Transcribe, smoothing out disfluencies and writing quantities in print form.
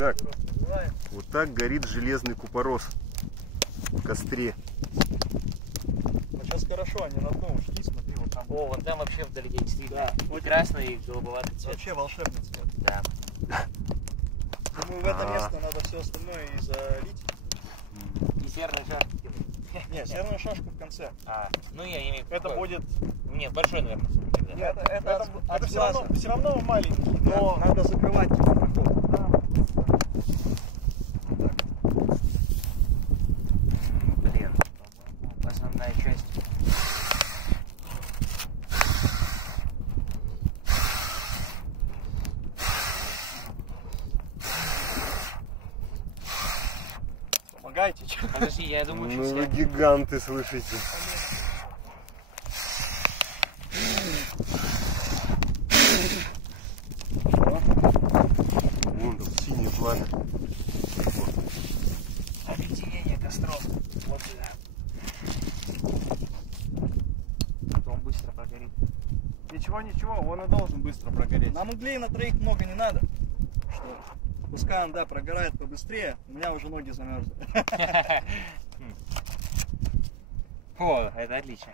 Итак, вот так горит железный купорос в костре. Ну, сейчас хорошо, они на дно ушли, смотри, вот там. О, вон там вообще вдалеке действительно. Да, И красный, и голубоватый цвет. вообще волшебный цвет. Да. Думаю, в это место надо все остальное и залить. И серную шашку кинуть. Не, серную шашку в конце. Ну я имею в виду. Это будет... Нет, большой, наверное. Тогда. Нет, это все равно маленький, но надо закрывать типа проход. Блин, по-моему, основная часть. Помогайте. Подожди, я думаю, Ну что вы гиганты, слышите. Вон там синее пламя. объединение костров. Вот сюда. Он быстро прогорит. Ничего, ничего, он и должен быстро прогореть. Нам углей на троих много не надо. Что? Пускай он, да, прогорает побыстрее. У меня уже ноги замерзли. О, это отлично.